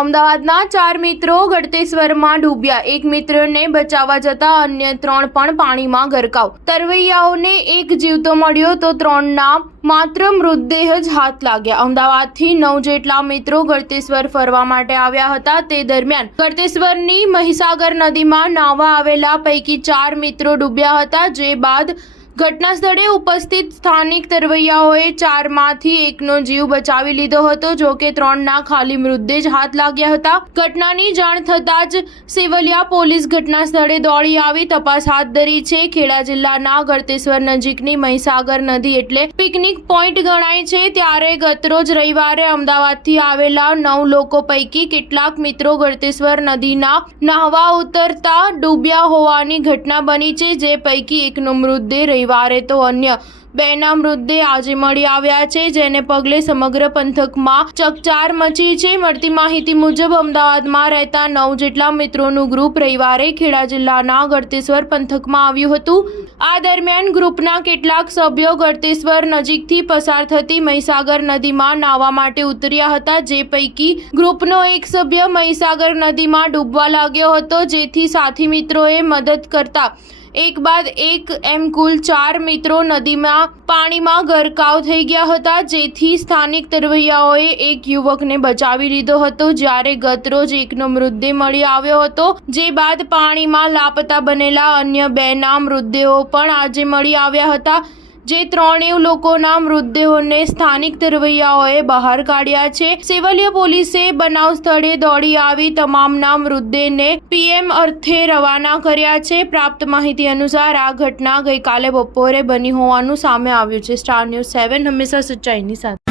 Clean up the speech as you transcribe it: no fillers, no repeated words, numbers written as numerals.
અમદાવાદના 4 મિત્રો ગળતેશ્વરમાં ડૂબ્યા। એક મિત્રને બચાવવા જતા અન્ય 3 પણ પાણીમાં ગરકાવ। તરવૈયાઓને એક જીવતો મળ્યો તો 3ના માત્ર મૃતદેહ જ હાથ લાગ્યા। અમદાવાદથી 9 જેટલા મિત્રો ગળતેશ્વર ફરવા માટે આવ્યા હતા। તે દરમિયાન ગળતેશ્વરની મહીસાગર નદીમાં નાહવા આવેલા પૈકી 4 મિત્રો ડૂબ્યા હતા। જે બાદ ઘટના સ્થળે ઉપસ્થિત સ્થાનિક તરવૈયાઓએ 4માંથી 1નો જીવ બચાવી લીધો હતો। જો કે 3ના ખાલી મૃતદેહ જ હાથ લાગ્યા હતા। ઘટનાની જાણ થતાં જ સેવલિયા પોલીસ ઘટના સ્થળે દોડી આવી તપાસ હાથ ધરી છે। ખેડા જિલ્લાના ગળતેશ્વર નજીકની મહીસાગર નદી એટલે પિકનિક પોઈન્ટ ગણાય છે। ત્યારે ગતરોજ રવિવારે અમદાવાદથી આવેલા 9 લોકો પૈકી કેટલાક મિત્રો ગળતેશ્વર નદીના નાહવા ઉતરતા ડૂબ્યા હોવાની ઘટના બની છે। જે પૈકી 1નો મૃતદેહ રવિવારે તો અન્ય 2ના મૃતદેહ આજે મળી આવ્યા છે। જેને પગલે સમગ્ર પંથકમાં ચકચાર મચી છે। મળતી માહિતી મુજબ અમદાવાદમાં રહેતા 9 જેટલા મિત્રોનું ગ્રુપ રવિવારે ખેડા જિલ્લાના ગળતેશ્વર પંથકમાં આવ્યું હતું। આ દરમિયાન ગ્રુપના કેટલાક સભ્યો ગળતેશ્વર નજીકથી પસાર થતી મહીસાગર નદીમાં નાહવા માટે ઉતર્યા હતા। જે પૈકી ગ્રુપનો એક સભ્ય મહીસાગર નદીમાં ડૂબવા લાગ્યો હતો। જેથી સાથી મિત્રોએ મદદ કરતા એક બાદ એક એમ કુલ 4 મિત્રો નદીમાં પાણીમાં ગરકાવ થઈ ગયા હતા। જેથી સ્થાનિક તરવૈયાઓએ એક યુવકને બચાવી લીધો હતો। જ્યારે ગતરોજ 1નો મૃતદેહ મળી આવ્યો હતો। જે બાદ પાણીમાં લાપતા બનેલા અન્ય 2ના મૃતદેહો પણ આજે મળી આવ્યા હતા। જે 3 લોકોના મૃતદેહોને સ્થાનિક તરવૈયાઓએ બહાર કાઢ્યા છે। સેવલિયા પોલીસે બનાવ સ્થળે દોડી આવી તમામના મૃતદેહને પીએમ અર્થે રવાના કર્યા છે। પ્રાપ્ત માહિતી અનુસાર આ ઘટના ગઈકાલે બપોરે બની હોવાનું સામે આવ્યું છે। સ્ટાર ન્યૂઝ 7 હંમેશા સચ્ચાઈની સાથે।